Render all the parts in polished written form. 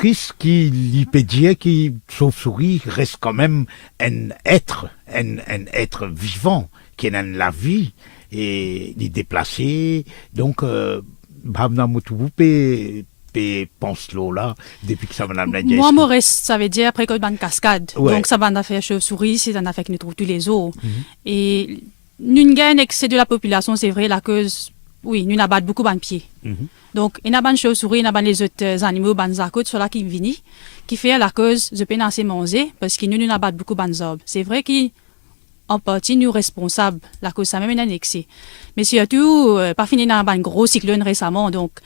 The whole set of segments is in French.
qu'est-ce qui lui peut dire que chauve-souris reste quand même un être vivant, qui a la vie, et les déplacer. Donc, Bhavna Moutouou pense l'eau là, depuis que ça va la dire. Moi, Maurice, ça veut dire après qu'on a une cascade. Ouais. Donc, ça va en faire chauve-souris, c'est en fait que nous trouvons tous les eaux. Et nous gagnons excès de la population, c'est vrai, la cause, oui, nous n'abattons beaucoup de pieds. Donc, il y a des chauves-souris, il y a les autres animaux, des accoutes, ceux-là qui viennent, qui fait la cause de peine assez manger, parce que nous n'abattons beaucoup de arbres. C'est vrai qu'en partie, nous responsables, la cause, ça même est un excès. Mais surtout, pas fini dans un gros cyclone récemment, donc,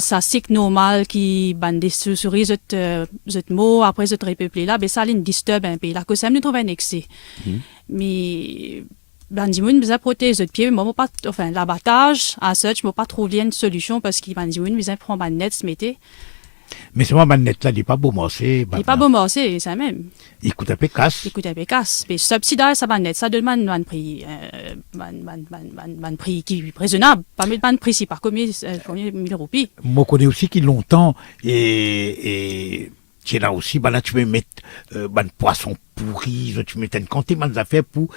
ça c'est normal qui ban des souris autres mots après ce repeuplé là ben ça les disturbe un peu la cause ça me trouve un excès mais ban dimoun besoin protéger autres pieds moi pas enfin l'abattage à search moi pas trouver une solution parce qu'il ban dimoun besoin prendre ban net se mettait mais c'est moi manette là il pas beau morcer il pas beau morcer ça même écoute un peu casse mais subsidiaire ça ban net ça demande un prix prix qui est raisonnable pas mais ban prix si par comme 1000 roupies moi connais aussi qui longtemps et tu là aussi là tu peux mettre poisson pourri tu mets une quantité de affaires pour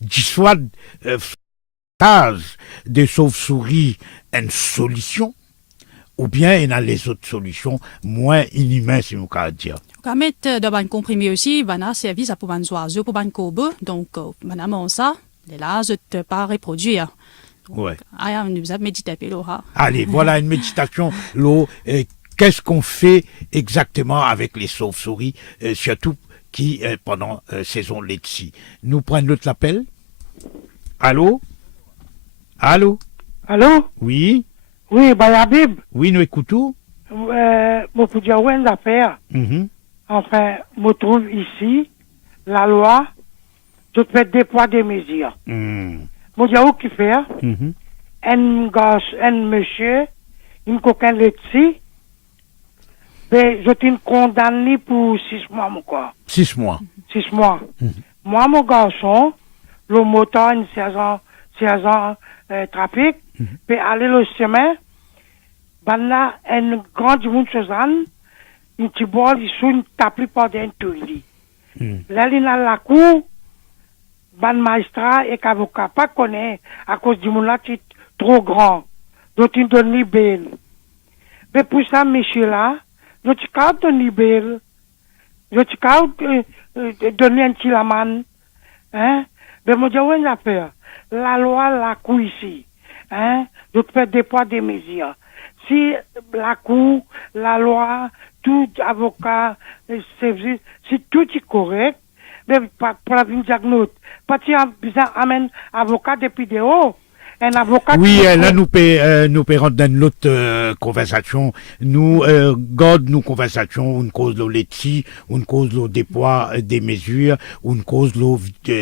dissuader de chauve-souris une solution. Ou bien il y a les autres solutions moins inhumaines, si on peut dire. Quand mettre dans un comprimé aussi, ben a service à pour un oiseau, pour un corbeau, donc ben ça, les là, je te pas reproduire. Ouais. Ah, nous avons médité l'eau. Allez, voilà une méditation l'eau. Qu'est-ce qu'on fait exactement avec les chauves-souris, surtout qui pendant saison laitier. Nous prenons notre appel. Allô? Allô? Allô? Oui. Oui, Bayabib. Oui, nous écoutons. Je peux dire une affaire. Enfin, je trouve ici la loi de faire des poids des mesures. Je dis où qui fait. Un monsieur, un coquin laitier, je suis condamné pour 6 mois, mon corps. 6 mois. 6 mois. Moi, mon garçon, le moteur, une saison trafic, puis aller le chemin, ben là, un grand monde Suzanne, une petite boîte, il sous une tapis par d'un tourli. Là, il a la cour, ben magistrat et qu'avocat pas connaît, à cause du monde là, qui est trop grand. Donc, il donne libelle. Mais pour ça, monsieur là, je suis capable de libelle. Je suis capable de donner un petit laman. Hein? Mais moi, je dis, une affaire. La loi, la cour ici. Hein? De faire des poids, des mesures. Si la cour, la loi, tout avocat, si tout est correct, mais pour la vie diagnostic, parce qu'il y a un avocat depuis de haut, un avocat. Oui, là nous peut rentrer dans l'autre conversation. Nous garde nos conversations, une cause le laitier, une cause le déploiement des mesures, une cause le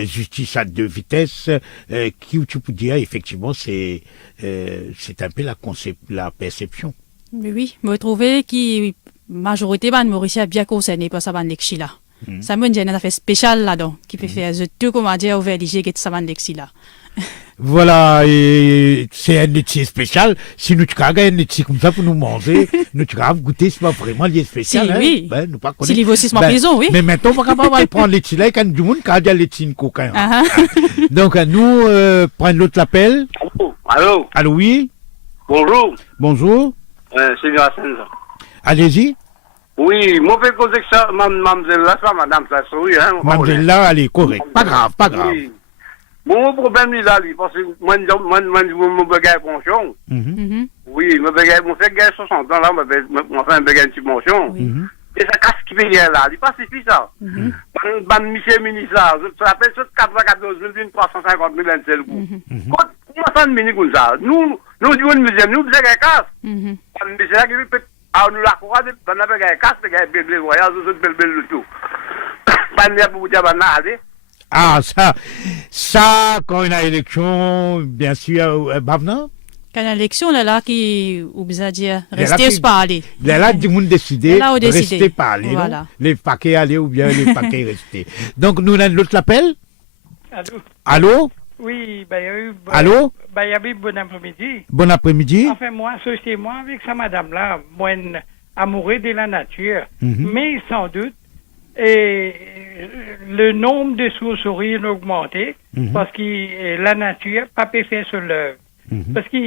justice à deux vitesses, qui tu peux dire effectivement c'est un peu la perception. Mais oui, me trouver qui majorité de Mauricien bien concerné par ça ban lexi là. Ça me dit une affaire spéciale là-dedans qui peut faire tout comment dire ouvert lige que ça ban lexi là. Voilà, et c'est un laitier spécial. Si nous avons un laitier comme ça pour nous manger, nous avons goûté, c'est pas vraiment lié spécial. Si, hein? oui. Ben, nous pas Si l'ivre aussi se prison, oui. Mais maintenant, on va pas prendre le laitier là, quand du monde, quand il y a le laitier coquin. Donc, nous, prenons l'autre appel. Allô? Allô, oui? Bonjour. Bonjour. C'est Gracen, ça. Allez-y. Oui, moi, je vais causer que ça, mademoiselle là, ça, madame, ça, oui, hein. Mademoiselle là, allez, correct. Pas grave, pas grave. Oui. Mon problème, il est là, parce que moi, je bagaille pension. Oui, je fais gagner 60 ans, là, je fais un bagaille de pension. Et ça casse qui paye là, il pas suffit ça. Monsieur ministre là, ça fait 94 000, 350 000 un seul coup. Comment ça ne mini comme ça? Nous disons une muséum, nous faisons un casse. Mais c'est là que nous la courage, on a fait un casse, on a fait un voyage, on a fait le tout. Pas de pour dire, allez. Ah, ça, quand il y a élection, bien sûr, Bavna? Quand il y a l'élection, là, qui, ou bien dire, rester ou pas aller. Là, du monde décidé, rester pas aller. Voilà. Les paquets aller ou bien les paquets rester. Donc, nous avons l'autre appel. Allô? Allô? Oui, allô? Bayabib, bon après-midi. Bon après-midi. Enfin, moi, c'est moi avec sa madame-là. Moi, amoureux de la nature. Mais sans doute, et le nombre de chauves-souris a augmenté parce que la nature n'a pas fait sur l'œuvre. Parce que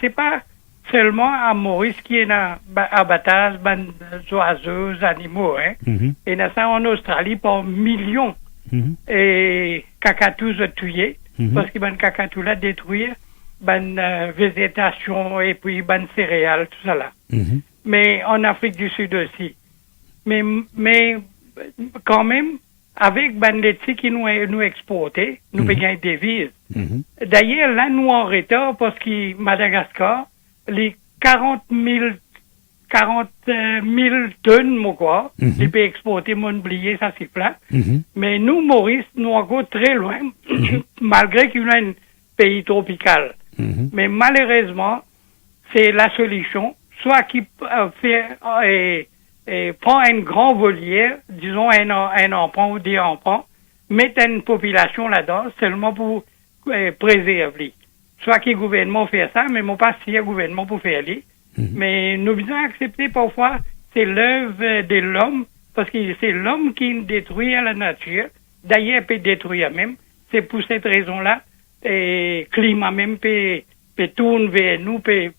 c'est pas seulement à Maurice qui est un abattage d'oiseaux, animaux. Et dans ça, en Australie, par millions, et cacatous ont tué, parce que les cacatous là détruire la végétation et puis les céréales, tout ça là. Mais en Afrique du Sud aussi. Mais quand même, avec les laitiers qui nous exportés, nous payons des devises. D'ailleurs, là, nous en retard parce que Madagascar, les 40 000 tonnes, moi quoi, ils peuvent exporter mon oublié, ça c'est plat. Mais nous, Maurice, nous encore très loin, malgré qu'il y a un pays tropical. Mais malheureusement, c'est la solution, soit qui prend un grand volière, disons un enfant ou des enfants, mettre une population là-dedans seulement pour préserver. Soit que le gouvernement fait ça, mais moi pas si le gouvernement pour faire aller. Mais nous devons accepter parfois c'est l'œuvre de l'homme, parce que c'est l'homme qui détruit la nature. D'ailleurs, peut détruire même. C'est pour cette raison-là, le climat même peut tourner vers nous, peut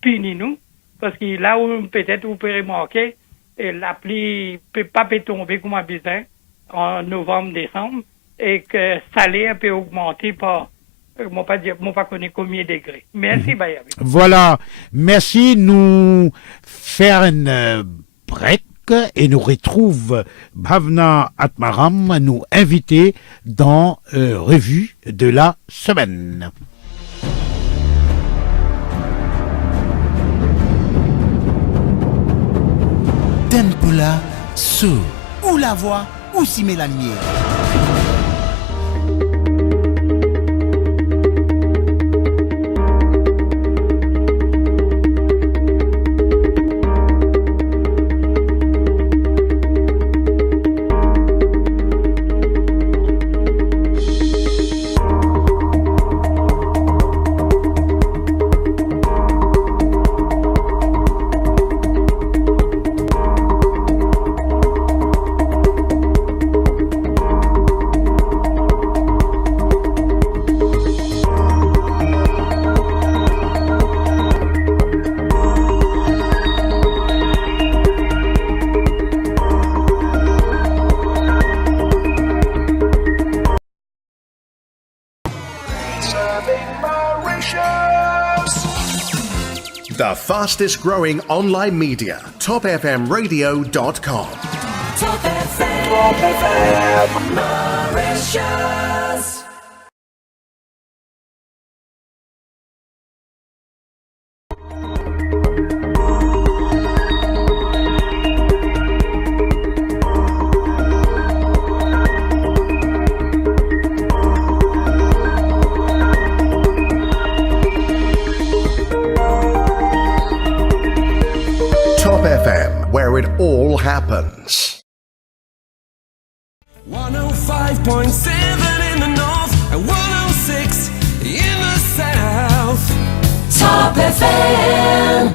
punir nous. Parce que là où peut-être vous pouvez remarquer, la pluie peut pas tomber comme un besoin en novembre, décembre, et que salaire peut augmenter par moi pas connaître combien de degrés. Merci, Bayabi. Voilà, merci. Nous faire une break et nous retrouve Bhavna Atmaram, nous inviter dans Revue de la semaine. Tempola, ou la voix, ou si met la lumière. The fastest growing online media, topfmradio.com. Top FM Mauritius. Where it all happens. 105.7 in the north and 106 in the south. Top FM.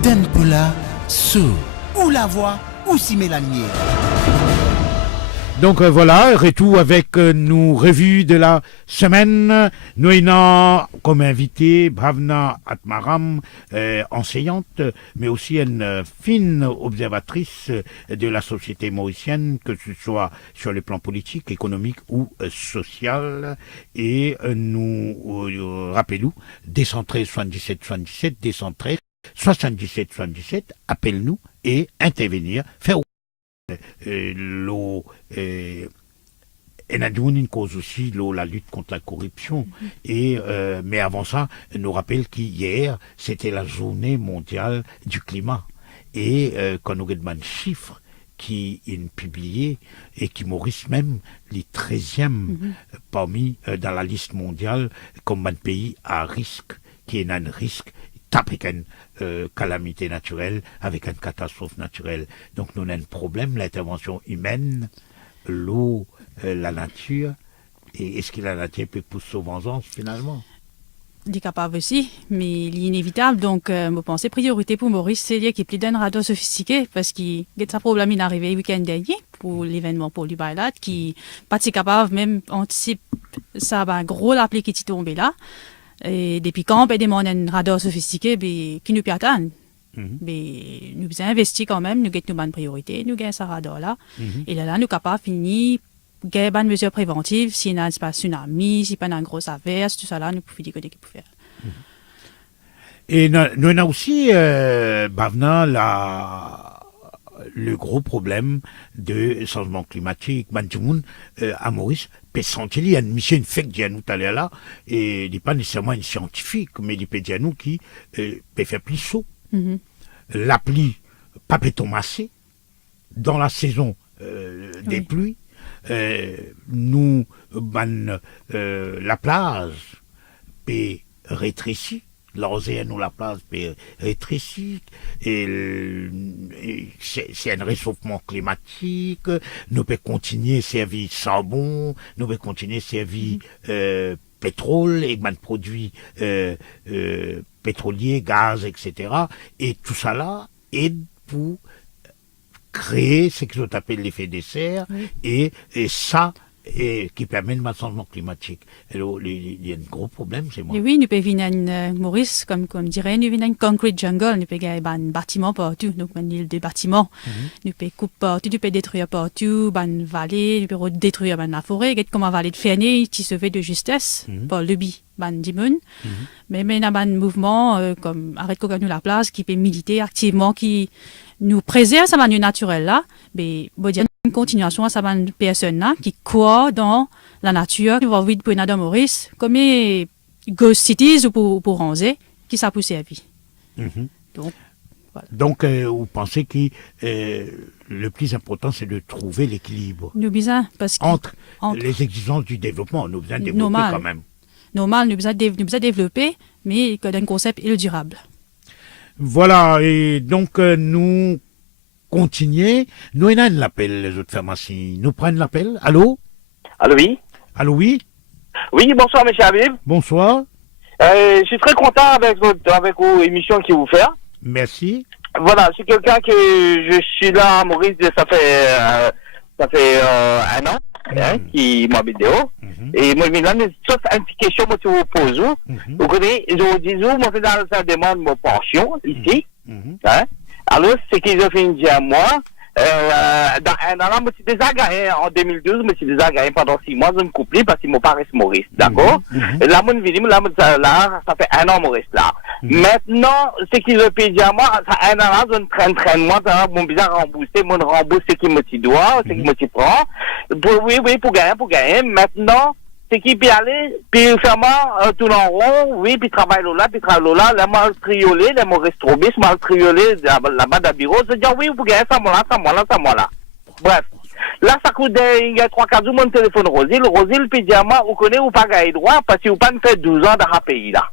Tempola, ou la voix, ou si met la lumière. Donc voilà, retour avec nous revue de la semaine. Nous avons comme invité Bhavna Atmaram, enseignante, mais aussi une fine observatrice de la société mauricienne, que ce soit sur le plan politique, économique ou social. Et nous rappelons, décentré 77 77, décentré 77 77, appelle-nous et intervenir, faire une cause aussi la lutte contre la corruption et mais avant ça nous rappelle qu'hier c'était la journée mondiale du climat et quand nous regardons les chiffres qui est publié et qui Maurice même les 13e parmi dans la liste mondiale comme un pays à risque qui est un risque avec une calamité naturelle, avec une catastrophe naturelle. Donc nous avons un problème, l'intervention humaine, l'eau, la nature, Et est-ce qu'il a la tête pour sa vengeance finalement? Il est capable aussi, mais il est inévitable. Donc, je pense que priorité pour Maurice, c'est qu'il plus d'un radar sophistiqué, parce qu'il y a un problème qui est arrivé le week-end dernier pour l'événement pour le Bailat, qui pas si capable, même anticipe ça, un gros l'appli qui est tombé là. Et depuis quand, ben, demande un radar sophistiqué, ben, qui nous peut attendre. Mais nous avons investi quand même, nous avons une priorité, nous avons ce radar là. Et là, nous sommes capables de finir. Il y a des mesures préventives, s'il y a un tsunami, s'il y a une grosse averse, tout ça là, nous pouvons dire qu'on peut faire. Et nous avons aussi, Bavna, le gros problème de changement climatique. Bantumoun, à Maurice, peut sentir, il y a une mission fait que nous allons là, et il n'est pas nécessairement une scientifique, mais il peut dire nous qui peut faire plus chaud. L'appli, pas peut tomber dans la saison des pluies. Nous, la plage peut rétrécir, l'océan ou la plage peut rétrécir, et c'est un réchauffement climatique, nous pouvons continuer à servir charbon, nous pouvons continuer à servir pétrole et des produits pétroliers, gaz, etc. Et tout ça là aide pour créer ce qu'ils appellent l'effet de serre, et ça qui permet le changement climatique. Alors, il y a un gros problème, c'est moi. Et oui, nous pouvons venir Maurice, comme dirait, nous venons concrete jungle, nous pouvons avoir un bâtiment partout, donc une île de bâtiments. Nous pouvons couper partout, nous pouvons détruire partout, une vallée, nous pouvons détruire la forêt, comme une vallée de Ferney qui se fait de justesse, par le bi, Dimoun. Mais il y a un mouvement comme Arrête Coca-nous la place qui peut militer activement, qui nous préserve sa manière naturelle là, mais une continuation à sa manière personne là qui croit dans la nature, qui va vivre pour Nadam Maurice, comme les Ghost Cities ou pour Ranzé, qui ça poussé à vie. Donc, voilà. Donc, vous pensez que le plus important, c'est de trouver l'équilibre nous besoin, parce entre les exigences du développement. Nous besoin de développer normal, quand même. Normal, nous besoin développer, mais d'un concept et le durable. Voilà, et donc nous continuons. Nous avons l'appel, les autres pharmacies. Nous prenons l'appel. Allô? Allô, oui? Allô, oui? Oui, bonsoir, M. Habib. Bonsoir. Je suis très content avec vos émissions que vous faites. Merci. Voilà, c'est quelqu'un que je suis là à Maurice, ça fait un an, qui m'habite dehors. Et moi, maintenant, sauf une petite question, moi, je vous pose. Vous connaissez, je vous dis, moi, je dans la demande de pension, ici. Alors, c'est qu'ils ont fait une dire à moi, dans un an, moi, je suis déjà gagné, en 2012, moi, je suis déjà gagné pendant 6 mois, je me couple parce qu'il m'a pas resté Maurice, d'accord? Et là, mon vie, là, ça fait un an Maurice, là. Maintenant, c'est qu'ils ont payé à moi, ça un an là, je me traîne, moi, mon bizarre remboursé, mon rembourse, c'est qui me t'y doit, c'est qui me t'y prend. Oui, pour gagner. Maintenant, c'est qui peut aller, puis faire tout en rond, oui, puis travailler là, là, moi, trioler, là, mon restrobis, moi, trioler, là-bas, dans le bureau, je dis, oui, vous gagnez ça, moi, là. Bref. Là, ça coûte, il y a 3-4 jours, mon téléphone Rosile, puis dit à moi, vous connaissez ou pas gagner droit, parce que vous pas fait 12 ans dans le pays, là.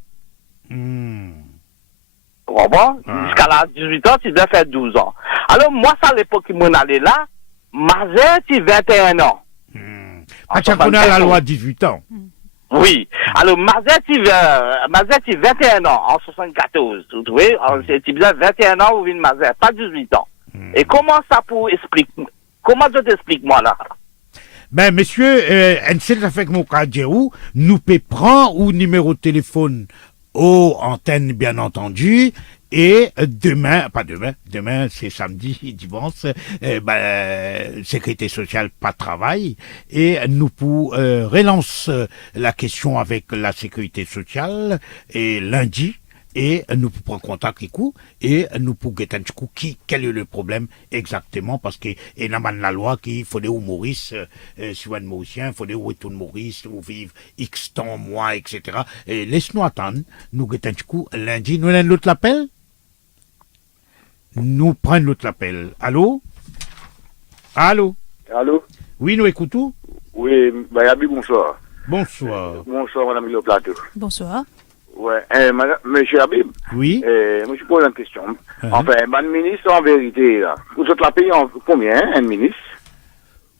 Comprends? Jusqu'à l'âge de 18 ans, tu dois faire 12 ans. Alors, moi, ça, à l'époque, où on allait là, Mazet, c'est 21 ans. Tu connais la loi 18 ans. Oui. Alors, Mazet, c'est 21 ans, en 74. Vous trouvez? C'est bien 21 ans, vous venez de Mazet, pas 18 ans. Et comment ça pour expliquer? Comment je t'explique, moi, là? Ben, monsieur, c'est avec mon cas, nous peut prendre au numéro de téléphone aux antennes, bien entendu, et demain c'est samedi, dimanche, sécurité sociale, pas de travail, et nous pour relance la question avec la sécurité sociale, et lundi, et nous pour prendre contact et nous pour guetter un petit coup quel est le problème exactement, parce que il y a la loi qu'il faut au Maurice, sur un Mauricien, il faut au retour de Maurice, ou vivre X temps, mois, etc. Et laisse-nous attendre, nous guetter un petit coup lundi, nous avons l'autre appel? Nous prenons l'autre appel. Allô? Allô? Oui, nous écoutons? Oui, Bayabi, bonsoir. Bonsoir. Bonsoir, madame le plateau. Bonsoir. Ouais, monsieur Habib. Oui. Moi, je pose une question. Enfin, un ministre, en vérité, là, vous êtes la paye en combien, un ministre?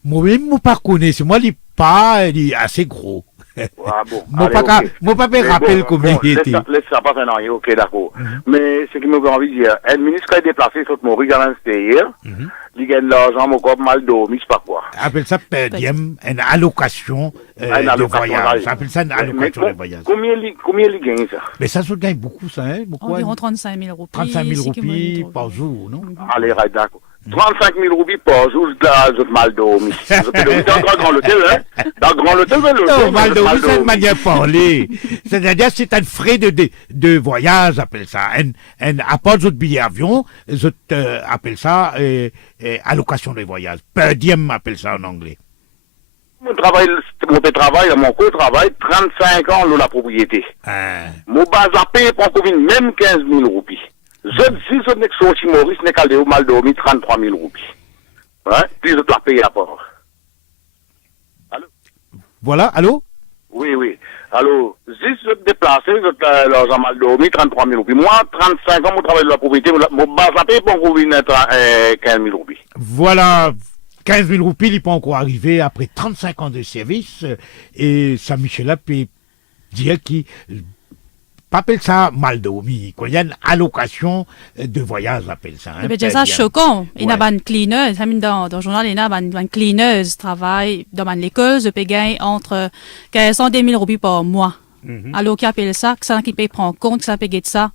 Moi-même, je ne connais pas. C'est moi qui pas, il est assez gros. Ah bon. Mon allez, papa, ok. mon papa Mais rappelle bon, combien il était. Laisse ça pas faire rien, ok, d'accord. Mais ce qui me fait envie de dire, un ministre qui a déplacé sur Maurice dans c'était hier, il gagne de l'argent, mon corps mal dormi, c'est pas quoi. Appelle ça per diem, une allocation de voyage. Appelle ça une allocation de voyage. Combien il gagne ça? Mais ça se gagne beaucoup, ça, hein? Beaucoup, Environ 35 000 roupies. 35 000 c'est que moi, roupies je trouve. par jour, non? Allez, right, d'accord. 35 000 roupies par jour, je suis mal dormi. Je suis dans un grand hôtel, hein? Dans un grand hôtel, mais Non, mal dormi, c'est une manière de parler. C'est-à-dire, c'est un frais de voyage, appelle ça. À part votre billet avion, appelle ça allocation de voyage. Per diem, appelle ça en anglais. Mon travail, mon co-travail, 35 ans, là, la propriété. Mon bas à payer pour même 15 000 roupies. Si je n'ai que sorti Maurice, n'est qu'allé au mal dormi 33 000 roupies. Hein? Puis je dois payer à part. Allô? Voilà, allô? Oui, oui. Allô? Si je me déplace, je l'argent mal dormi 33 000 roupies. Moi, 35 ans, mon travail de la propriété, mon bas à payer pour 15 000 roupies. Voilà. 15 000 roupies, il peut encore arriver après 35 ans de service. Et Saint-Michel peut dire qu'il appelle ça mal dormi. Il y a une allocation de voyage, appelle ça. Mais c'est ça choquant. Il y a une cleaneuse, dans le journal, il y a une cleaneuse travaille dans l'école, je paye gain entre 100 000 roupies par mois. Alors qui appelle ça, que ça qui paye prendre compte, que ça paye de ça.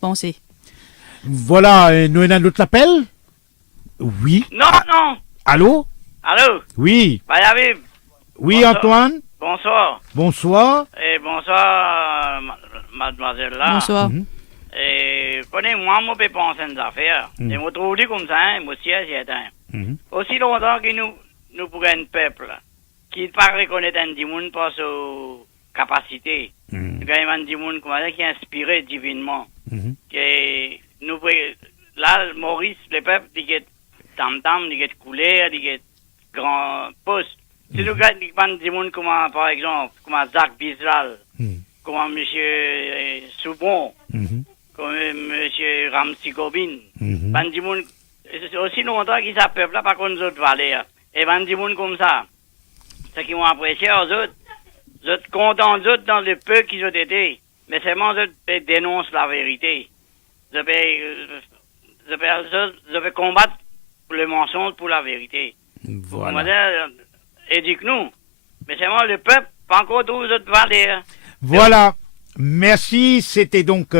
Pensez. Voilà, nous avons un autre appel? Oui. Non. Allô? Allô? Oui. Bayabib. Oui, Bonsoir. Antoine? Bonsoir. Bonsoir. Et bonsoir, mademoiselle là. Bonsoir. Et connais-moi, moi, je pense à une affaire. Et moi, trouve comme ça, moi, si j'ai éteint. Aussi longtemps que nous pourrons un peuple qui ne pas reconnaître un démon par sa capacité. Nous avons un démon qui est inspiré divinement. Que nous, là, Maurice, le peuple, il est tam-tam, il est couleur, il est grand poste. Si nous avons un démon comme, par exemple, comme Jacques Bizral, comme M. Soubon, comme M. Ramsey Gobin, aussi longtemps qu'ils savent peuple là, par contre, nous autres valeurs. Et des gens comme ça, ceux qui ont apprécié aux autres, vous êtes contents d'autres dans le peu qu'ils ont été, mais seulement ils dénoncent la vérité. Vous devez combattre le mensonge pour la vérité. Voilà. Éduque-nous. Mais seulement le peuple, pas encore tous les autres valeurs. Voilà. Merci. C'était donc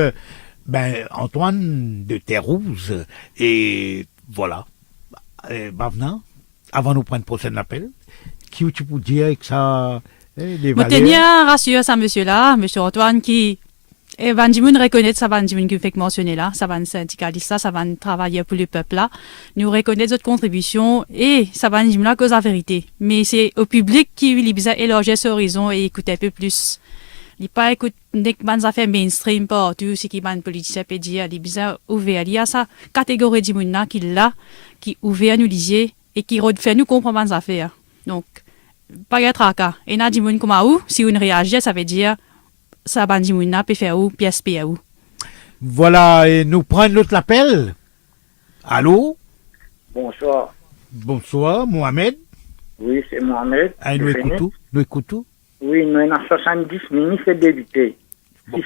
Antoine de Terrouze. Et voilà. Maintenant, avant de prendre le prochain appel, qui tu peux dire que ça... Je tenir à rassurer ça, monsieur-là, monsieur Antoine, qui... Et Van Dimoun reconnaît ça, Van Dimoun qui fait mentionner là, ça va syndicaliste là, ça va travailler pour le peuple là, nous reconnaît notre contribution et ça va Dimoun là cause la vérité. Mais c'est au public qui lui besoin élargir son horizon et écouter un peu plus. Il n'est pas écouter des affaires mainstream partout, ce qui ban politicien peut dire, il besoin ouvert. Il y a sa catégorie Dimoun là qui là, qui ouvert nous lisier et qui fait nous comprendre les affaires. Donc, pas de tracas. Et na Dimoun comme où, si on réagit, ça veut dire ça va Dimouna peut faire où, pièce paye où. Voilà, et nous prenons l'autre appel. Allô? Bonsoir. Bonsoir, Mohamed. Oui, c'est Mohamed. Nous écoutons. Oui, nous avons 70 ministres députés. Si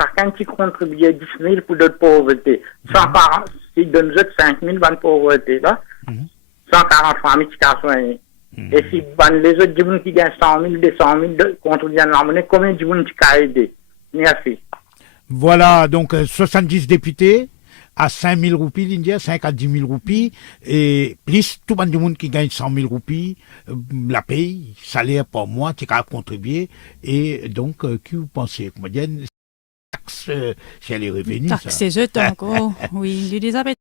chacun qui contribue 10 000 pour d'autres pauvretés, 140, si donne 5 000 pour la pauvreté, là, 143 000 qui soigné. Et si les autres gens qui gagnent 100 000, 200 000 contribuent à la monnaie, combien de gens qui ont aidé? Merci. Voilà, donc 70 députés à 5 000 roupies, l'India, 5 à 10 000 roupies, et plus tout le monde qui gagne 100 000 roupies, la paye, salaire par mois, qui a contribué, et donc, qui vous pensez? Comment dire, taxe sur les revenus. Taxe, c'est eux encore, oui, je les appelle.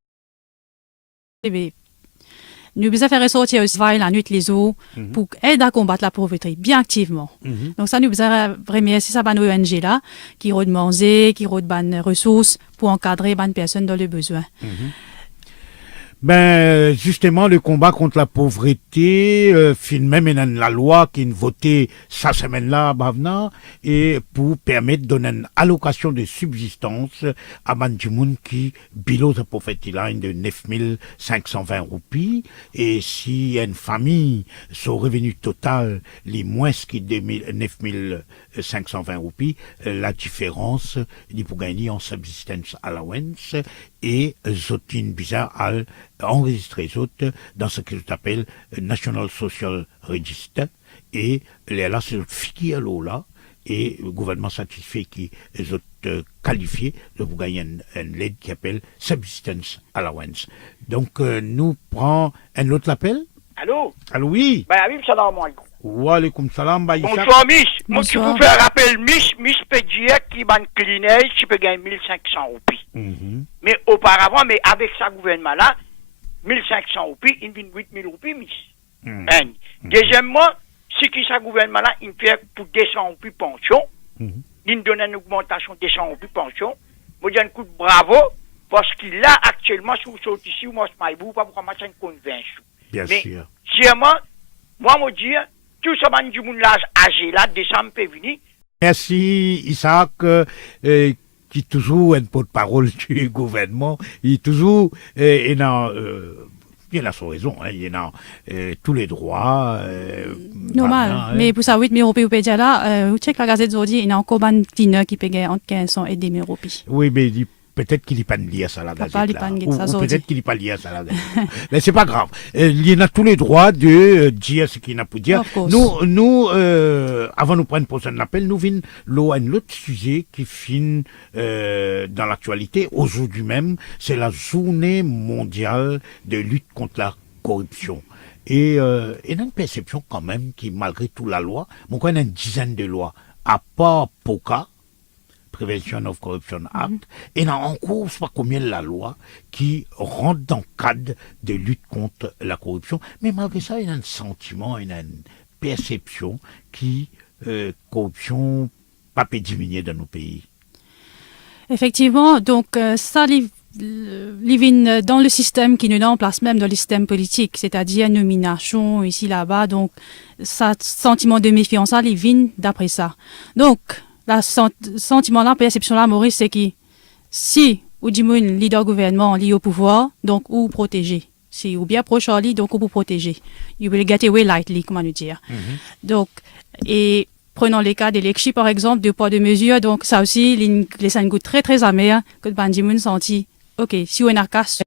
Nous devons faire ressortir aussi la nuit les eaux pour aider à combattre la pauvreté bien activement. Donc ça, nous devons remercier ça nos ONG là, qui ont manger, qui ont des ressources pour encadrer les personnes dans le besoin. Ben, justement, le combat contre la pauvreté, même la loi qui est votée cette semaine-là, Bavna, et pour permettre de donner une allocation de subsistance à Banjimoun qui below the poverty line de 9520 roupies. Et si une famille, son revenu total, les moins qui 9520 roupies, la différence, il pour gagner en subsistence allowance et zotine bizarre à enregistrer autres dans ce que j'appelle National Social Register et là c'est figure là et le gouvernement satisfait qui est qualifié de vous gagner une aide qui appelle Subsistence Allowance. Donc nous prenons un autre appel. Allô? Allô, oui. Ben, Habib, salam alaikum. Wa alaikum salam, Baïssa. Bonsoir, Mich. Moi, qui vous fais rappel, Mich peut dire qui va cliner, qui peut gagner 1500 roupies. Mais auparavant, mais avec sa gouvernement-là, 1500 roupies, il vient 8000 roupies, Mich. Deuxièmement, si qui sa gouvernement-là, il fait pour 200 roupies pension, il donne une augmentation de 200 roupies pension, moi, je dis un coup de bravo, parce qu'il a actuellement, si vous sortez ici, moi, je ne sais pas pour commencer une convention. Bien mais, sûr. Sincèrement, moi, je dis, tout ce monde du monde l'âge âgé là, décembre peut venir. Merci, Isaac, qui est toujours un porte-parole du gouvernement. Il est toujours, il a son raison, hein, il a tous les droits. Normal, hein. Mais pour ça, oui, mais au POPDA là, vous checkez la gazette aujourd'hui, il y a encore un dîner qui paye entre 1500 et 2000 roupies. Oui, mais peut-être qu'il n'est pas lié à ça la gazette. Ou peut-être qu'il n'est pas lié à ça la gazette. Mais c'est pas grave. Il a tous les droits de dire ce qu'il n'a pas dire. Nous, avant de prendre pour un appel, nous venons un autre sujet qui finit dans l'actualité. Aujourd'hui même, c'est la journée mondiale de lutte contre la corruption. Et il y a une perception quand même qui, malgré tout la loi, on connaît une dizaine de lois, à part POCA, Prevention of Corruption Act, et n'a encore pas combien la loi qui rentre dans le cadre de lutte contre la corruption. Mais malgré ça, il y a un sentiment, il y a une perception qui corruption pas peut diminuer dans nos pays. Effectivement, donc ça vient dans le système qui nous met en place même dans le système politique, c'est-à-dire nomination ici là-bas. Donc, ça sentiment de méfiance, ça vient d'après ça. Donc, sentiment là, perception là, Maurice, c'est que si ou du leader gouvernement lié au pouvoir, donc ou protéger. Si ou bien proche lui, donc ou pour protéger. You will get away lightly, comment nous dire. Donc, et prenons les cas d'élection, par exemple, de poids de mesure, donc ça aussi, les un goût très très amer que Banjimoun senti. Ok, si on a casse,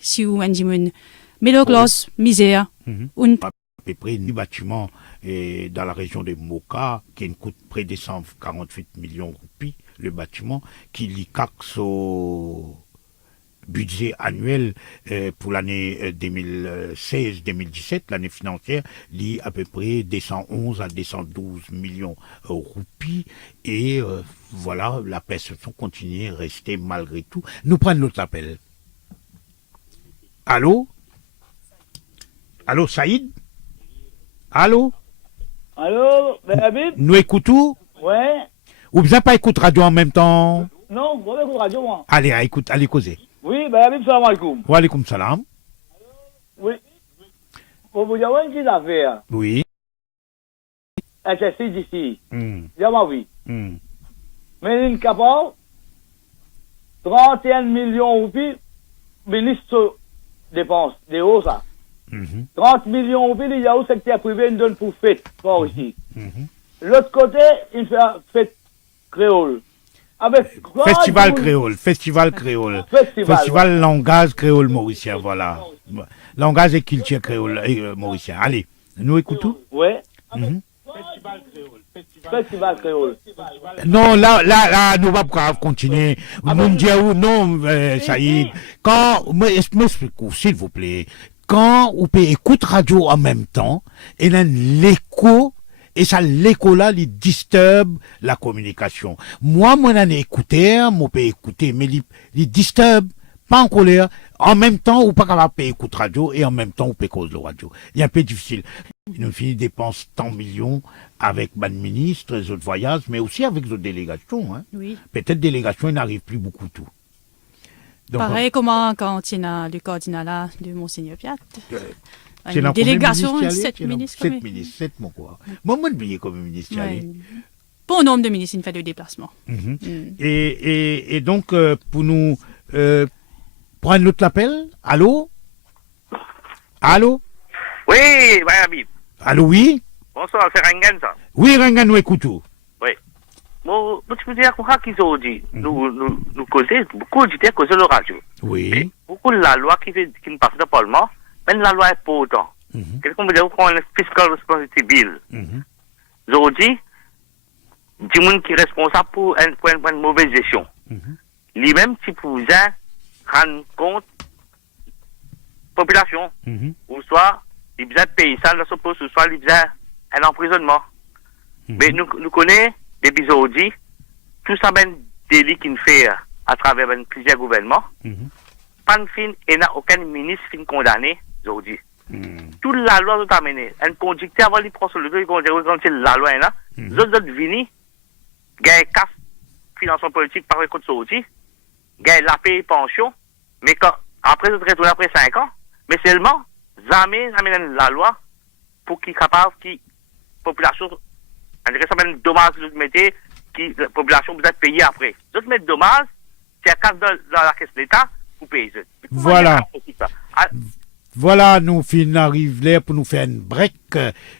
si on a middle class, misère, à peu près 10 bâtiments dans la région de Moka, qui coûte près de 148 millions de roupies, le bâtiment, qui lit au budget annuel pour l'année 2016-2017, l'année financière, lit à peu près 211 à 212 millions de roupies. Et voilà, la perception continue à rester malgré tout. Nous prenons notre appel. Allô? Allô, Saïd? Allô? Allô, Ben Habib? Nous écoutons? Ouais. Ou bien pas écoute radio en même temps? Non, moi j'écoute radio, moi. Allez, écoute, allez causer. Oui, Ben Habib, salam alaikum. Wa alaikum salam. Oui. Pour vous dire une petite affaire. Oui. HSC d'ici. J'ai ma vie. Mais une capable, 31 millions de roupies, ministre dépense, des hauts ça. 30 millions de roupies, il y a au secteur privé, une donne pour fête, pas aussi. L'autre côté, il fait fête créole. Avec Festival créole. Festival langage créole mauricien, voilà. Langage et culture créole mauricien. Allez, nous écoutons? Ouais. Festival créole. Non, là, nous va pas continuer. Non, Saïd. Quand, m'expliquez, s'il vous plaît, quand on peut écouter radio en même temps, et là, l'écho, et ça, l'écho-là, il disturbe la communication. Moi, mon écouteur, moi, peux écouter, mais il disturbe, pas en colère, en même temps, ou pas capable de écouter radio, et en même temps, on peut cause de radio. Il est un peu difficile. Nous dépensons tant de millions avec ban ministre, les autres voyages, mais aussi avec les autres délégations, hein. Oui. Peut-être délégations, il n'arrive plus beaucoup tout. Donc, pareil comment quand il y a le cardinal de Monseigneur Piat. C'est Une délégation de 7 7 ministres. 7 ministres, 7 mon quoi. Moi, je oublié comme ministre. Bon nombre de ministres, il fait de déplacements. Et donc, pour nous prendre l'autre appel, allô? Allô? Oui, Habib. Allô, oui? Bonsoir, c'est Rangan, ça. Oui, Rangan, nous écoutons. Oui. Bon, tu peux dire quoi qu'ils ont dit? Nous causons, beaucoup d'auditeurs causent le radio. Oui. Et beaucoup de la loi qui ne passe pas dans le Parlement, même la loi est pas autant. Qu'est-ce qu'on veut dire? On a une fiscal responsibility bill. Aujourd'hui, du monde qui est responsable pour une mauvaise gestion. Lui-même, si vous rendre compte population, ou soit il besoin de payer ça, ou soit il besoin un emprisonnement. Mais nous connaissons des épisodes, tout ça ben délit qu'il fait à travers plusieurs gouvernements. Pas de fin, et n'a aucun ministre fin condamné aujourd'hui. Toute la loi doit amener. Un conducteur avant de prendre sur le dos, il quand la loi est là. Les autres venus, gagnent casse financement politique par contre aujourd'hui, gagnent la paye pension, mais quand après ils retournent après 5 ans, mais seulement jamais amènent la loi pour qu'ils capable qui population on dirait ça même dommage que vous mettez qui la population vous êtes payée après. Vous mettez dommage, c'est à casse dans la caisse de l'État pour payer. Voilà. Voilà, nous arrivons là pour nous faire une break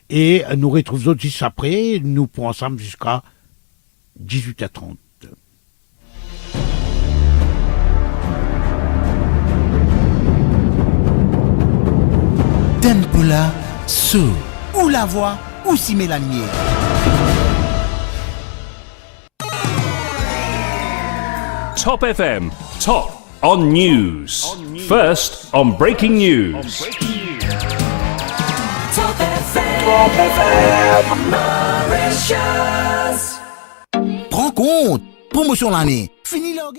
et nous retrouvons juste après. Nous pour ensemble jusqu'à 18h30. Tempula, sous, ou la voix, ou si Mélanie. Top FM, top on news. First on breaking news. Top FM, Mauritius. Prends compte, promotion l'année. Fini là.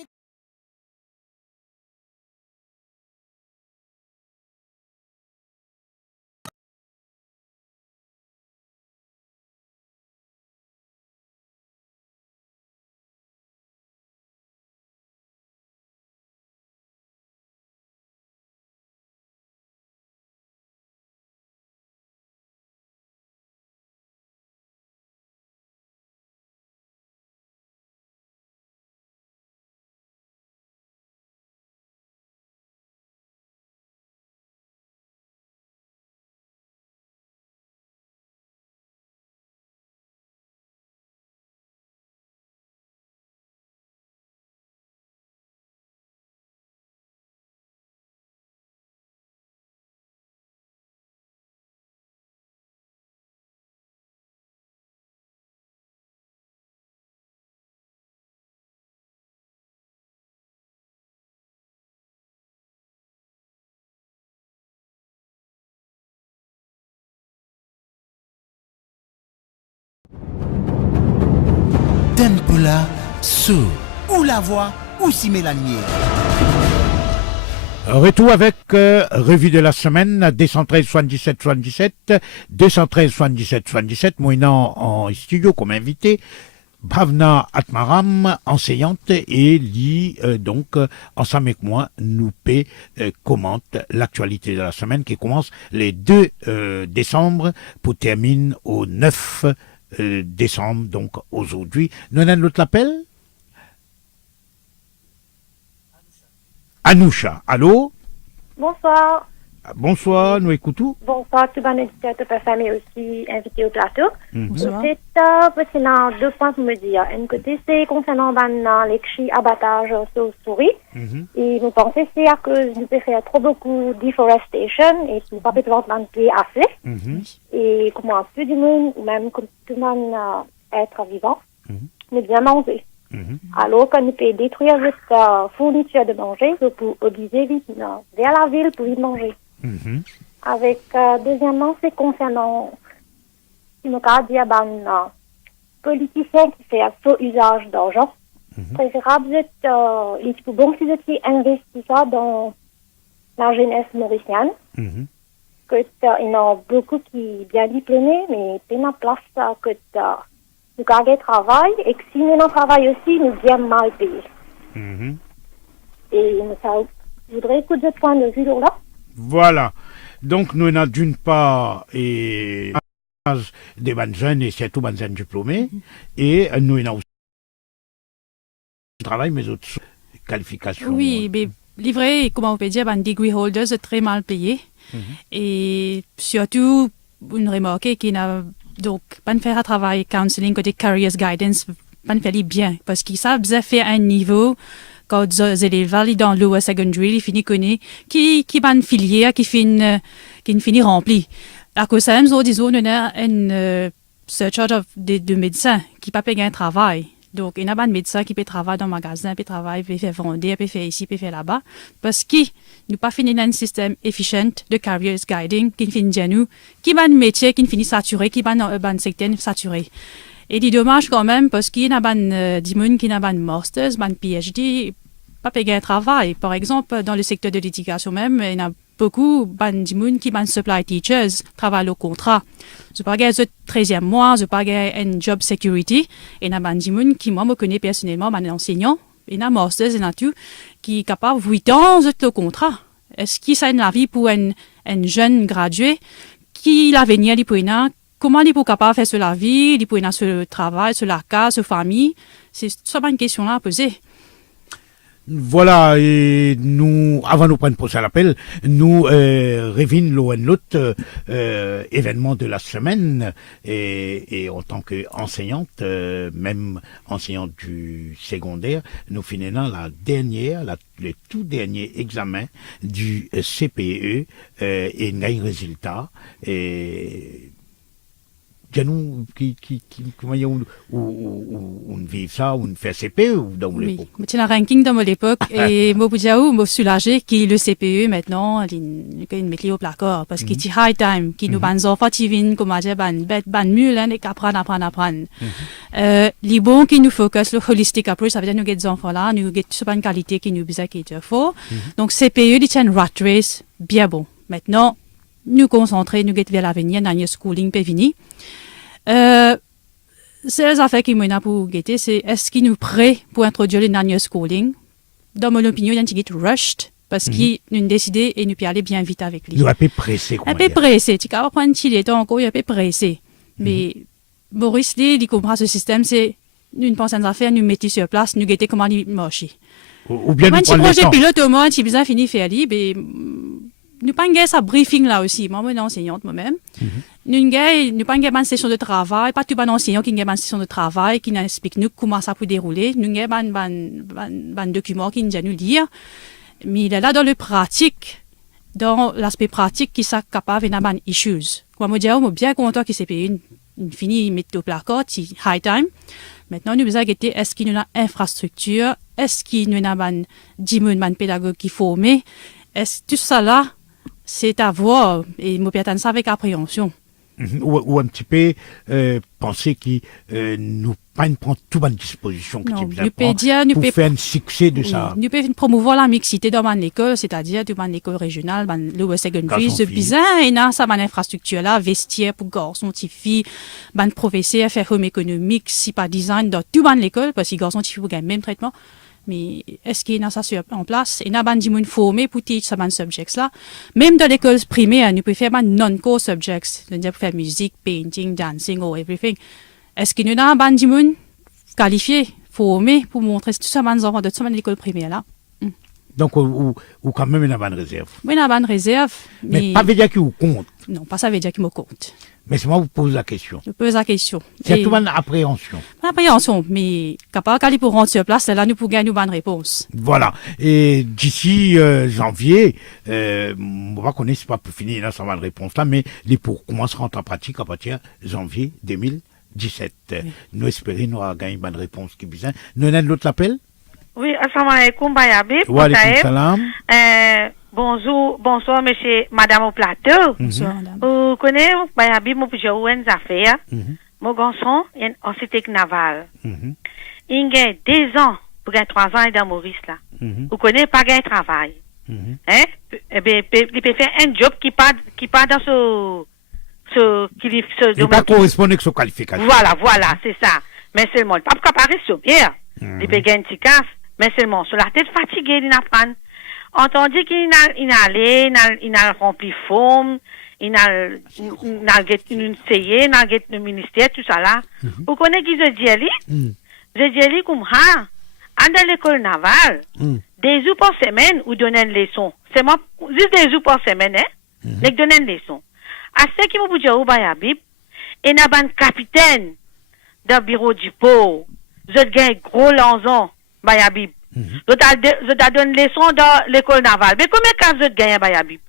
Tempula, sous, ou la voix, ou si Mélanie. Retour avec revue de la semaine 213 77 77 213 77 77 moyennant en studio comme invité Bhavna Atmaram, enseignante et lit donc ensemble avec moi nous commente l'actualité de la semaine qui commence les 2 décembre pour terminer au 9 décembre donc aujourd'hui. Nous avons l'autre appel. Anoucha, allô? Bonsoir. Bonsoir, nous écoutons. Bonsoir, tout le monde auditeur de PFM est aussi invité au plateau. Bonsoir. C'est pertinent 2 points pour me dire. Un côté, c'est concernant les cris abattage sur souris. Et vous pensez c'est à cause nous peut faire trop beaucoup de deforestation et nous pas peut planter assez. Et comment un peu du monde, ou même comme tout le monde être vivant, mais bien manger. Alors, quand on peut détruire votre fourniture de manger, vous pouvez obliger vite vers la ville pour y manger. Avec, deuxièmement, c'est concernant, si mon cas, dire, politicien qui fait un faux usage d'argent. Préférable, il est bon si vous investissez ça dans la jeunesse mauricienne. Que, il y en a beaucoup qui sont bien diplômés, mais il y a place que, nous gardons travail et que si nous travaillons aussi, nous sommes mal payés. Et ça, je voudrais écouter votre point de vue là. Voilà. Donc, nous avons d'une part des bonnes jeunes et surtout bonnes jeunes diplômés. Et nous avons aussi travail, mais autres qualifications. Oui, mais livré, comment on peut dire, des degree holders très mal payés. Et surtout, une remarque qui n'a donc pas de faire un travail counseling côté careers guidance, pas de faire bien. Parce qu'ils savent faire un niveau. Quand les élèves dans le lower secondary, ils finissent connaître qui va une filière qui finit remplie. À cause de ça, disons, on a un search de médecins qui ne peut pas gagner un travail. Donc, il y a un médecin qui peut travailler dans un magasin, peut travailler, peut faire vendre, peut faire ici, peut faire là-bas. Parce qu'il n'a pas fini dans un système efficient de careers guiding qui finit nous, qui va un métier qui finit saturé, qui va un secteur saturé. Et c'est dommage quand même parce qu'il y a des gens qui ont un master, un PhD, pas payer un travail. Par exemple, dans le secteur de l'éducation même, il y a beaucoup de gens qui sont supply teachers, travaillent au contrat. Je pas gagner le 13e mois, je pas gagner un job security. Et il y a des gens qui, moi, me connais personnellement, un enseignant, il y a un master, il y a tout, qui est capable de 8 ans de le contrat. Est-ce qu'il s'aide la vie pour un jeune gradué qui l'avenir, il peut comment il est capable de faire sur la vie, il peut sur le travail, sur la casa, sur la famille? C'est seulement une question là à poser. Voilà, et nous, avant de prendre pour ça l'appel, nous revenons l'autre événement de la semaine et en tant qu'enseignante, même enseignante du secondaire, nous finissons le tout dernier examen du CPE et nous avons résultat. Et nous, comment on vit ça, on fait CPE ou dans l'époque? Oui, c'est un ranking dans l'époque et moi, je suis soulagé que le CPE maintenant, il met au placard parce qu'il est high time, qu'il nous banne enfants qui viennent, comment dire, ban mule, et apprendre. Les bons qui nous focus, le holistic approach, ça veut dire nous avons des enfants là, nous avons une qualité qui nous besoin qui est fort. Donc, CPE, c'est une rat race bien bon. Maintenant, nous concentrer, nous vers l'avenir, dans le schooling peut venir. C'est les affaires qui m'ont pour guetter, c'est est-ce qu'ils nous prêts pour introduire le dernier schooling? Dans mon opinion, il y a un petit rushed parce qu'ils nous décidé et nous peut aller bien vite avec lui. Nous un peu pressé. Un peu pressé. Tu vas prendre un petit temps encore, il est un peu pressé. Mais Boris Lee, il comprend ce système, c'est nous pensons aux affaires, nous mettons sur place, nous guetter comment il marche. Ou bien un petit projet pilote au moins, si besoin fini faire libre, nous pas gagner ça briefing là aussi. Moi, je suis enseignante moi-même. Nous pas gagner une session de travail, pas tout un enseignant qui gagne une session de travail qui nous explique nous comment ça peut dérouler. Nous gagne un document qui nous lire. Mais il est là dans le pratique, dans l'aspect pratique qui sont capables d'avoir des issues. Moi, je suis bien content qu'il s'est payé une finie mettre au placard, c'est high time. Maintenant, nous devons regarder est-ce qu'il y a une infrastructure, est-ce qu'il y a un pédagogue qui formé, est-ce tout ça là, c'est à voir et je peux attendre ça avec appréhension. Ou un petit peu penser que nous pas prendre toute bonne disposition que nous pour faire un succès de ça. Nous pouvons promouvoir la mixité dans l'école, c'est-à-dire dans l'école régionale, dans le secondary, c'est bizarre, et là, ça, dans infrastructure là, vestiaire pour garçons, filles, dans professeurs, faire home économique, si pas design, dans tout dans l'école, parce que garçons, filles, vous gagnez le même traitement. Mais est-ce qu'il y a ça en place? Il y a des gens formés pour teach ces subjects là. Même dans l'école primaire, nous pouvons faire des non-core subjects. Nous pouvons faire musique, painting, dancing, or everything. Est-ce qu'il y a des gens qualifiés, formés pour montrer tout ça aux enfants de l'école primaire là? Donc, ou quand même une bonne réserve. Oui, une bonne réserve. Mais pas veut dire qu'il vous compte. Non, pas ça veut dire qu'il me compte. Mais c'est moi qui vous pose la question. Je pose la question. C'est tout une appréhension. Une appréhension, mais capable d'aller pour rentrer sur place, là, nous pouvons gagner une bonne réponse. Voilà. Et d'ici janvier, on va connaître, c'est pas pour finir là, ça va une réponse là, mais les pour commencer à rentrer en pratique à partir de janvier 2017. Oui. Nous espérons nous avoir gagné une bonne réponse qui besoin. Nous avons l'autre appel? Oui, assalamu alaikum, Bayabi. Wa alaikum salam. Bonsoir, monsieur, madame au plateau. Bonsoir, madame. Vous connaissez, Bayabi, mon j'ai eu une affaire. Mon garçon, en cité naval. Il a 2 ans pour gagner 3 ans dans Maurice, là. Vous connaissez pas gagner travail. Hein? Eh bien, il peut faire un job qui part dans ce domaine. Pas correspondre avec sa qualification. Voilà, c'est ça. Mais seulement, pas pour apparaître sur bien. Il peut gagner un petit casse. Mais seulement, sur la tête fatiguée, il apprend. Entendu qu'il a rempli forme, il a une CIE, il a le ministère, tout ça là. Vous connaissez qui je dis, je dis, comme ça, dans l'école navale, des jours par semaine, ou donner une leçon. C'est moi, juste des jours par semaine, mais donner une leçon. À ce qui m'a dit, au Bayabib, il y a un capitaine d'un bureau du port, je gagne gros lanzon, Bayabib. Je te donne une leçon dans l'école navale. Mais combien de cas je gagne à Bayabib?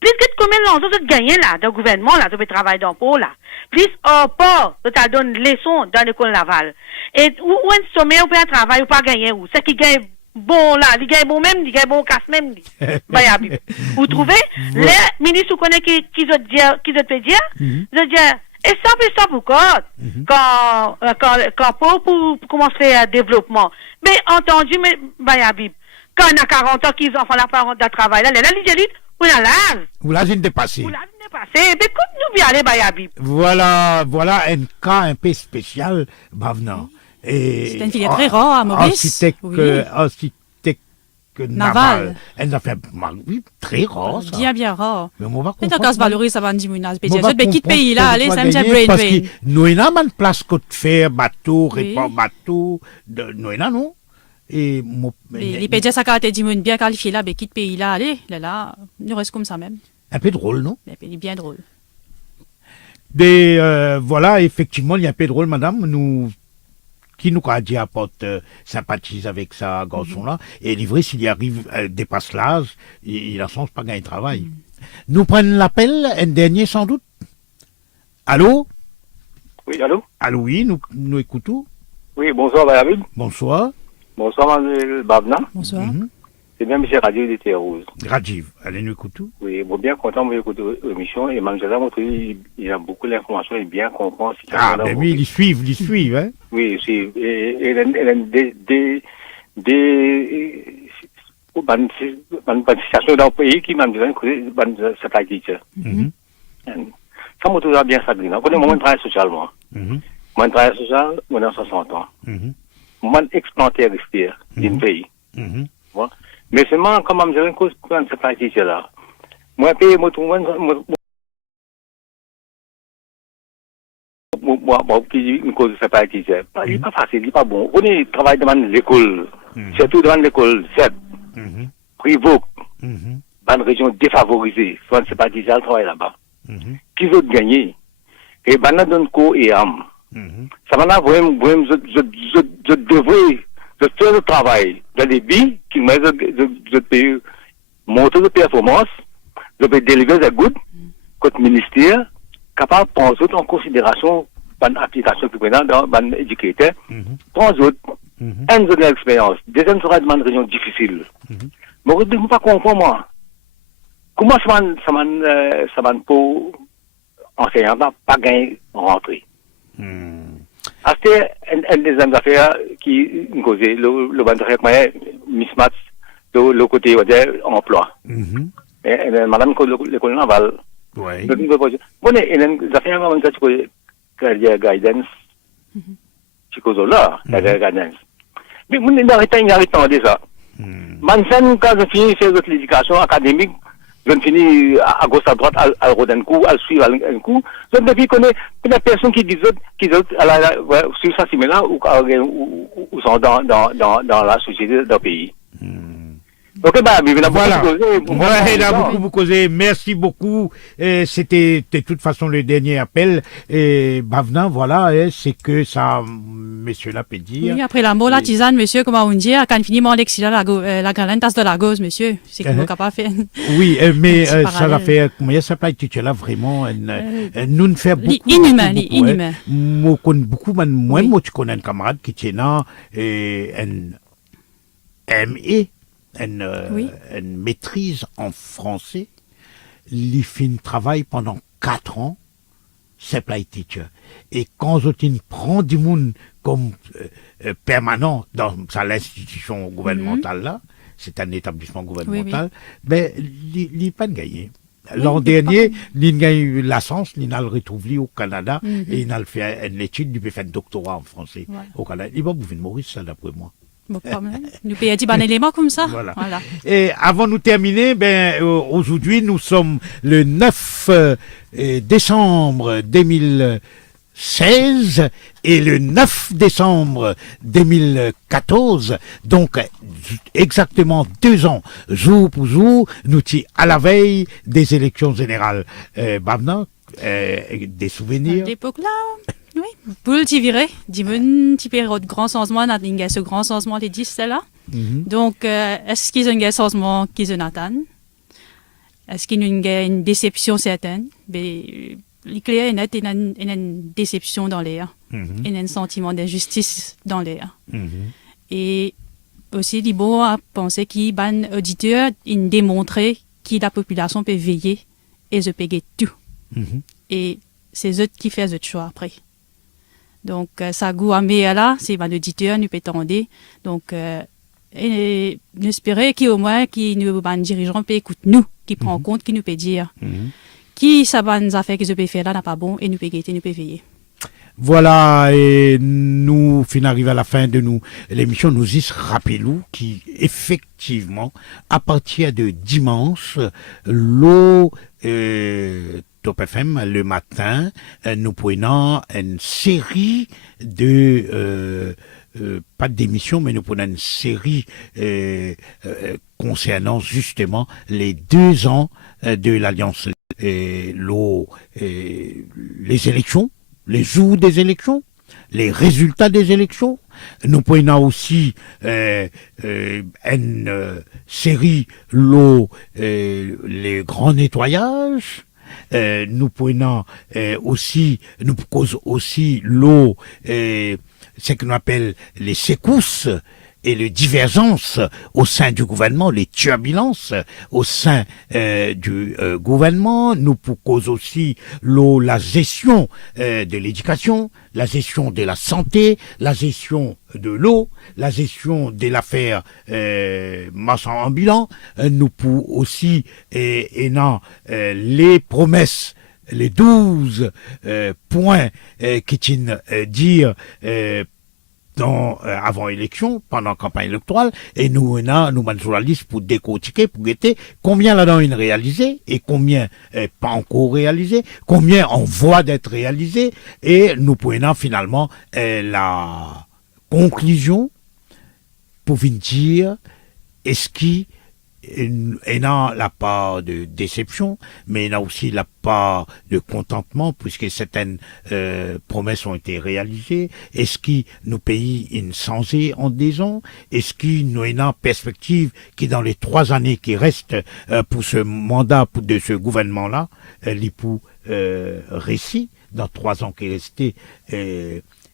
Plus que combien de lanzons je gagne là, dans le gouvernement, là, je vais travailler dans le port, là. Plus au port, je te donne une leçon dans l'école navale. Et où un sommet, ou pas un travail, ou pas gagner où? C'est qui gagne bon là, il gagne bon même, il gagne bon casse même. Bayabib. Vous trouvez? Les ministres, vous connaissez qui je te dire? Je dis, et ça pourquoi? Quand pour commencer à développement. Mais entendu, mais Bayabib, quand on a 40 ans qu'ils ont fait la parole de travail, là, l'idée, on a l'âge. Ou l'âge est dépassé. Ou l'âge est dépassé. Mais comme nous bien aller, Bayabib. Voilà un cas un peu spécial, Bavna. C'est une fille très rare à Maurice. Architecte naval. Elle a fait très rare, ça. Bien rare. Mais on va comprendre. C'est un cas valorisé, ça va dire, mais quitte pays là, allez, ça me fait brain parce drain. que nous avons une place côte fer, bateau, répand bateau, nous avons, non? Et les pédiats, ça a été bien qualifié là, mais quitte pays là, allez, là, nous reste comme ça même. Un peu drôle, non? Il est bien drôle. Voilà, effectivement, il y a un peu drôle, madame, qui nous a dit apporte sympathise avec sa garçon-là, et livré, s'il y arrive, dépasse l'âge, il a sens pas gagner de travail. Nous prenons l'appel, un dernier sans doute. Allô? Oui, allô? Allô, oui, nous écoutons. Oui, bonsoir, Bayabib. Bonsoir. Bonsoir, Manuel Bavna. Bonsoir. C'est bien M. Rajiv de Terre-Rouge. Rajiv, allez, nous écoutons. Oui, bon, bien content de écouter l'émission, et Mme Jada il a beaucoup d'informations, et bien comprend. Ben oui, ils suivent, hein? Oui, et elle a des situations dans le pays qui m'a dit que c'est pas qui c'est. Ça m'a toujours bien sablé. On connaît mon travail social, moi. Mon travail social, on a 60 ans. Moi, explanté à l'extérieur d'un pays. Mais seulement, comme je me dis, quand c'est pas qui c'est là, moi, payer mon tour, qui une cause c'est pas qui c'est. Il n'est pas facile, il n'est pas bon. On est travaille devant l'école, surtout devant l'école 7, Privoc, dans une région défavorisée, soit c'est pas qui c'est, le travail là-bas. Qui veut gagner? Et ben, donne co et âme. Ça va vraiment, je devrais, je fais le travail dans les billes qui me je peux monter de performance, je peux délivrer des gouttes, côté ministère, capable de prendre en considération une application qui prend dans un éducateur, prendre autres, un de l'expérience, deuxième sera une région difficile. Mais je ne peux pas comprendre, moi. Comment ça m'a pour enseignant pas gagner rentrée. C'est un des affaires qui cause le ban affaire mismatch le côté emploi. Madame l'école navale. Oui. Bon, et les affaires comme ça carrière guidance. Tu causes là, carrière guidance. Mais mon n'arrête pas déjà. Maintenant quand je finis faire l'éducation académique, je finis à gauche à droite à rodin coup, à suivre un coup. Je ne connais la personne qui dit sur ça similaire ou sont dans la société d'un pays. Ok, bah, voilà. Il a beaucoup causé. Merci beaucoup. C'était de toute façon le dernier appel. Et Bavna, voilà, c'est que ça, monsieur l'a peut dire. Oui, après la mot, la tisane, monsieur, comment on dit, quand finit mon l'exil, la grande tasse de la gauze, monsieur. C'est qu'il n'est pas fait. Oui, mais ça va faire, comment il s'appelle, tu là, vraiment, nous ne fait beaucoup. Inhumain. Moi, connais beaucoup, moi, tu connais un camarade qui tient là, une maîtrise en français, il fait un travail pendant 4 ans, supply teacher. Et quand on prend du monde comme permanent dans l'institution gouvernementale là, c'est un établissement gouvernemental, ben, il n'est pas gagné. L'an dernier, il a eu la chance, il a le retrouvé au Canada et il a fait une étude, il a fait un doctorat en français au Canada. Il va bouger de Maurice, ça d'après moi. Bon problème. Nous payons un élément comme ça. Voilà. Et avant de nous terminer, aujourd'hui, nous sommes le 9 décembre 2016 et le 9 décembre 2014. Donc, exactement 2 ans, jour pour jour, nous sommes à la veille des élections générales. Bavna, des souvenirs? À l'époque là, oui. Pour le virer, dis-moi, tu peux de grands changements, ce grand changement, les 10 là. Donc, est-ce qu'ils ont un changement qu'ils attendent? Est-ce qu'il y a une déception certaine? Il y a une déception dans l'air. Il y a un sentiment d'injustice dans l'air. Et aussi, il faut penser qu'il y a un auditeur qui démontre que la population peut veiller et se payer tout. Et c'est eux qui font le choix après. Donc, ça goût à là, c'est un auditeur, nous peut tendre. Donc, j'espère qu'au moins, nous, dirigeants, peut écouter nous, qui prend en compte, qui nous peut dire qui ça va nous affaires que je peux faire là, n'a pas bon, et nous peut guetter, nous peut veiller. Voilà, et nous arrivons à la fin de l'émission. Nous y rappelons qui, effectivement, à partir de dimanche, l'eau Top FM, le matin, nous prenons une série de... pas d'émission, mais nous prenons une série concernant justement les 2 ans de l'Alliance, les élections, les jours des élections, les résultats des élections. Nous prenons aussi une série, les grands nettoyages. Nous prenons nous causons aussi l'eau, ce que nous appelle les secousses et les divergences au sein du gouvernement, les turbulences au sein du gouvernement. Nous causons aussi la gestion de l'éducation, la gestion de la santé, la gestion de l'eau, la gestion de l'affaire marchand ambulant. Nous pouvons aussi les promesses, les 12 points qui tiennent dire avant élection, pendant campagne électorale, et nous journalistes pour décortiquer, pour guetter combien là-dedans est réalisé et combien pas encore réalisé, combien en voie d'être réalisé, et nous prenons finalement la conclusion pour venir dire est-ce qu'il y a la part de déception, mais il y a aussi la part de contentement, puisque certaines promesses ont été réalisées. Est-ce qu'il nous paye une changée en 2 ans? Est-ce qu'il nous a une perspective qui, dans les 3 années qui restent pour ce mandat de ce gouvernement-là, l'IPU réussit, dans 3 ans qui restent,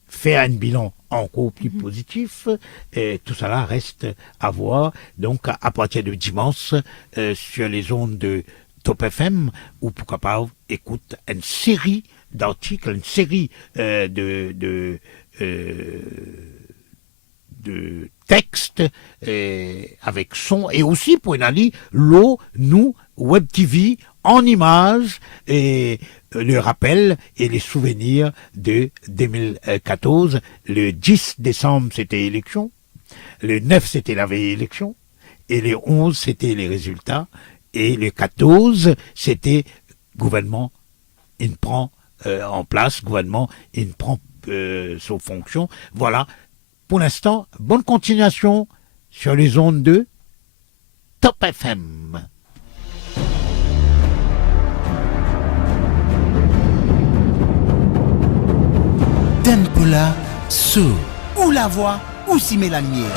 faire un bilan encore plus positif, et tout cela reste à voir. Donc, à partir de dimanche, sur les ondes de Top FM, ou pourquoi pas, écoute une série d'articles, une série de textes avec son, et aussi pour une année, Web TV en images, et le rappel et les souvenirs de 2014. Le 10 décembre, c'était élection. Le 9, c'était la veille élection. Et le 11, c'était les résultats. Et le 14, c'était gouvernement, il prend en place, gouvernement, il prend sous fonction. Voilà. Pour l'instant, bonne continuation sur les ondes de Top FM. Tempula, sous, ou la voix, ou si met la lumière.